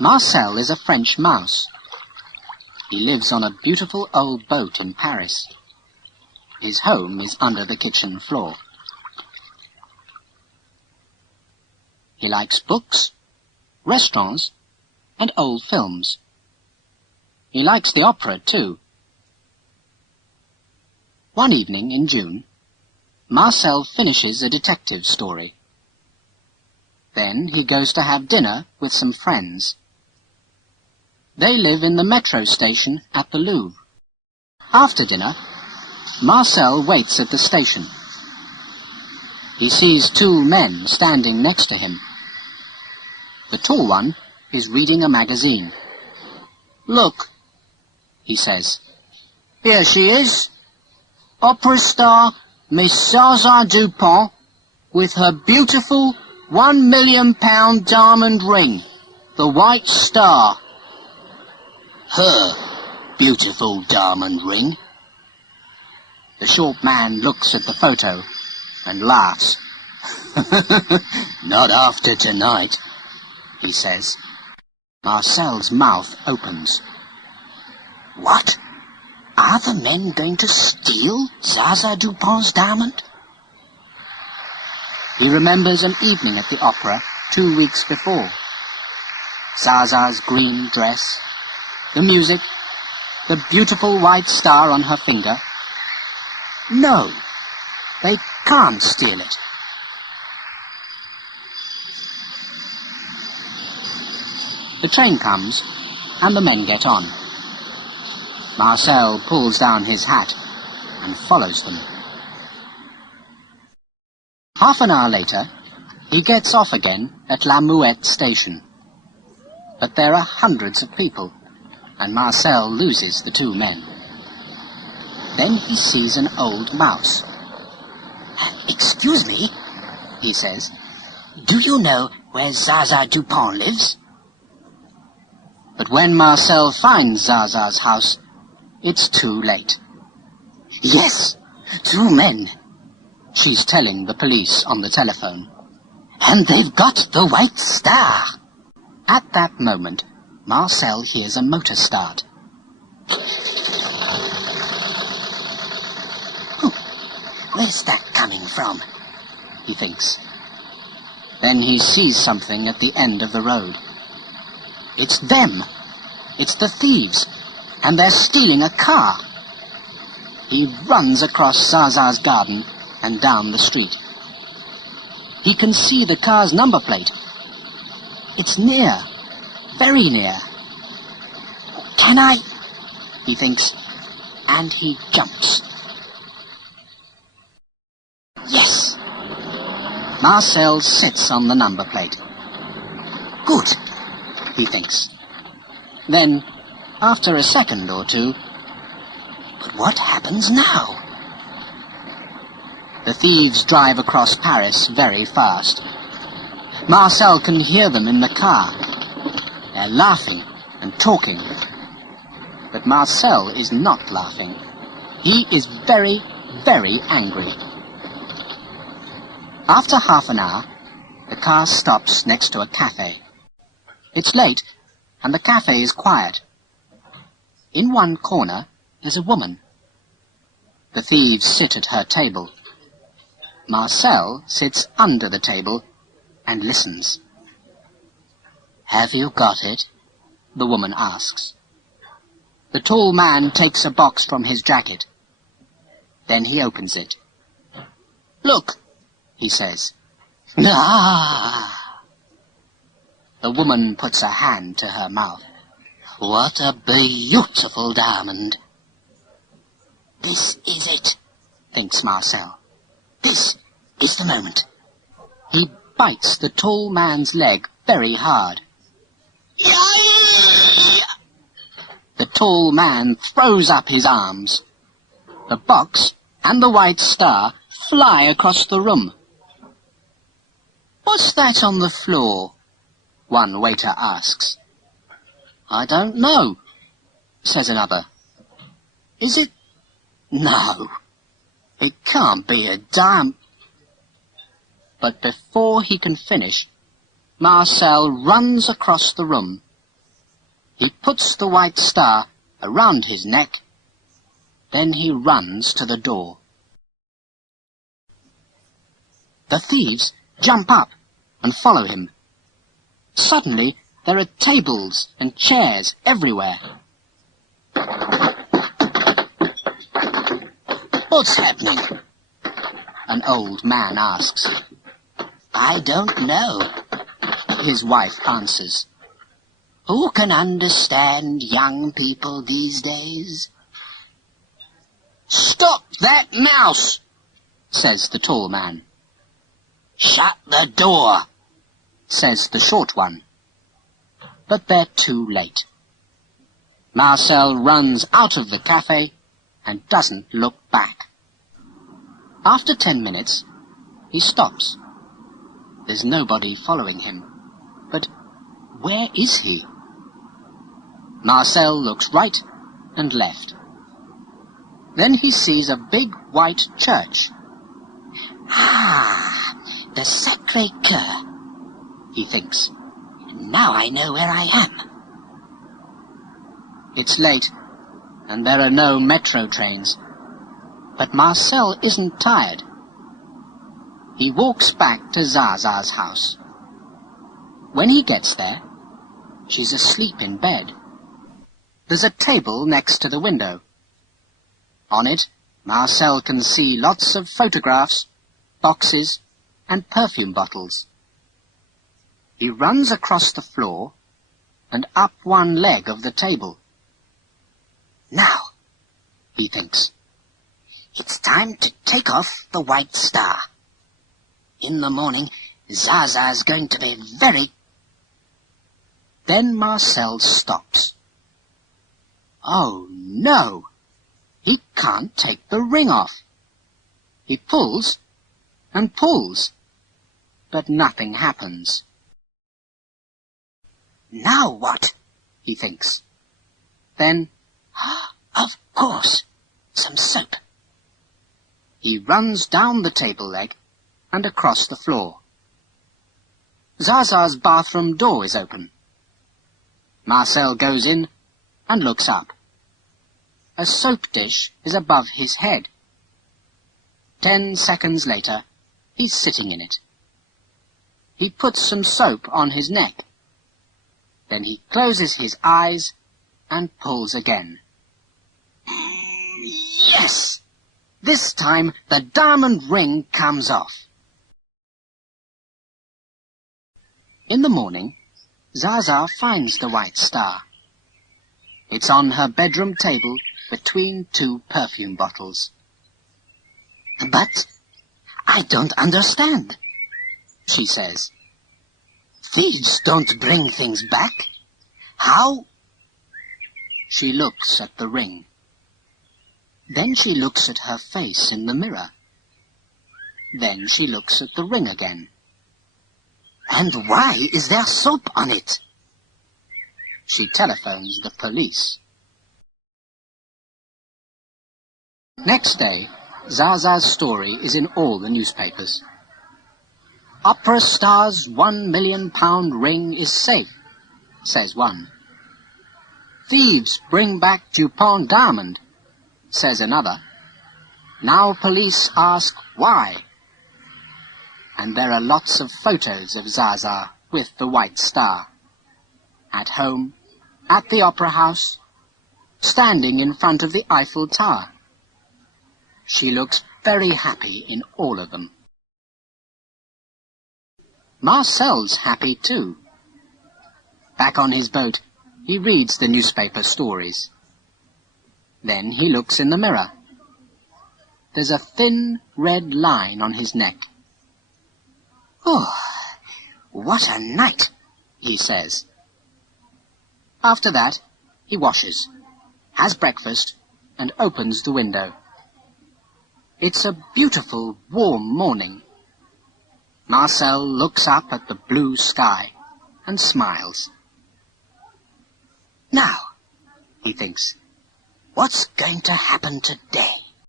Marcel is a French mouse. He lives on a beautiful old boat in Paris. His home is under the kitchen floor. He likes books, restaurants, and old films. He likes the opera too. One evening in June, Marcel finishes a detective story. Then he goes to have dinner with some friends. They live in the metro station at the Louvre. After dinner, Marcel waits at the station. He sees two men standing next to him. The tall one is reading a magazine. "Look," he says. "Here she is, opera star Miss Zaza Dupont, with her beautiful £1 million diamond ring, the White Star." "Her beautiful diamond ring?" The short man looks at the photo and laughs. "Not after tonight," he says. Marcel's mouth opens. What? Are the men going to steal Zaza Dupont's diamond? He remembers an evening at the opera 2 weeks before. Zaza's green dress, the music, the beautiful white star on her finger. No, they can't steal it. The train comes, and the men get on. Marcel pulls down his hat and follows them. Half an hour later, he gets off again at La Muette station. But there are hundreds of people, and Marcel loses the two men. Then he sees an old mouse. "Excuse me," he says, "do you know where Zaza Dupont lives?" But when Marcel finds Zaza's house, it's too late. "Yes, two men," she's telling the police on the telephone. "And they've got the White Star." At that moment, Marcel hears a motor start. Where's that coming from? He thinks. Then he sees something at the end of the road. It's them. It's the thieves. And they're stealing a car. He runs across Zaza's garden and down the street. He can see the car's number plate. It's near, very near. Can I? He thinks, and he jumps. Yes! Marcel sits on the number plate. Good, he thinks. Then, after a second or two, but what happens now? The thieves drive across Paris very fast. Marcel can hear them in the car. They're laughing and talking. But Marcel is not laughing. He is very, very angry. After half an hour, the car stops next to a cafe. It's late, and the cafe is quiet. In one corner is a woman. The thieves sit at her table. Marcel sits under the table and listens. Have you got it? The woman asks. The tall man takes a box from his jacket. Then he opens it. Look, he says. Ah! The woman puts a hand to her mouth. What a beautiful diamond. This is it, thinks Marcel. This is the moment. He bites the tall man's leg very hard. The tall man throws up his arms. The box and the White Star fly across the room. What's that on the floor? One waiter asks. I don't know, says another. Is it? No, it can't be a diamond. But before he can finish, Marcel runs across the room He puts the white star around his neck. Then he runs to the door. The thieves jump up and follow him. Suddenly, there are tables and chairs everywhere. "What's happening?" an old man asks. "I don't know," his wife answers. "Who can understand young people these days?" "Stop that mouse!" says the tall man. "Shut the door!" says the short one. But they're too late. Marcel runs out of the cafe and doesn't look back. After 10 minutes, he stops. There's nobody following him. But where is he? Marcel looks right and left. Then he sees a big white church. "Ah, the Sacré-Cœur," he thinks. "Now I know where I am." It's late, and there are no metro trains. But Marcel isn't tired. He walks back to Zaza's house. When he gets there, she's asleep in bed. There's a table next to the window. On it, Marcel can see lots of photographs, boxes, and perfume bottles. He runs across the floor and up one leg of the table. "Now," he thinks, "it's time to take off the white star. In the morning, Zaza's going to be very—" Then Marcel stops. Oh, no! He can't take the ring off. He pulls and pulls, but nothing happens. "Now what?" he thinks. Then, of course, some soap. He runs down the table leg and across the floor. Zaza's bathroom door is open. Marcel goes in and looks up. A soap dish is above his head. 10 seconds later, he's sitting in it. He puts some soap on his neck. Then he closes his eyes and pulls again. Yes! This time the diamond ring comes off. In the morning, Zaza finds the white star. It's on her bedroom table between 2 perfume bottles. "But I don't understand," she says. "Thieves don't bring things back. How?" She looks at the ring. Then she looks at her face in the mirror. Then she looks at the ring again. "And why is there soap on it?" She telephones the police. Next day, Zaza's story is in all the newspapers. "Opera star's £1 million ring is safe," says one. "Thieves bring back Dupont diamond," says another. "Now police ask why." And there are lots of photos of Zaza with the white star. At home, at the opera house, standing in front of the Eiffel Tower. She looks very happy in all of them. Marcel's happy too. Back on his boat, he reads the newspaper stories. Then he looks in the mirror. There's a thin red line on his neck. "Oh, what a night," he says. After that, he washes, has breakfast, and opens the window. It's a beautiful, warm morning. Marcel looks up at the blue sky and smiles. "Now," he thinks, "what's going to happen today?"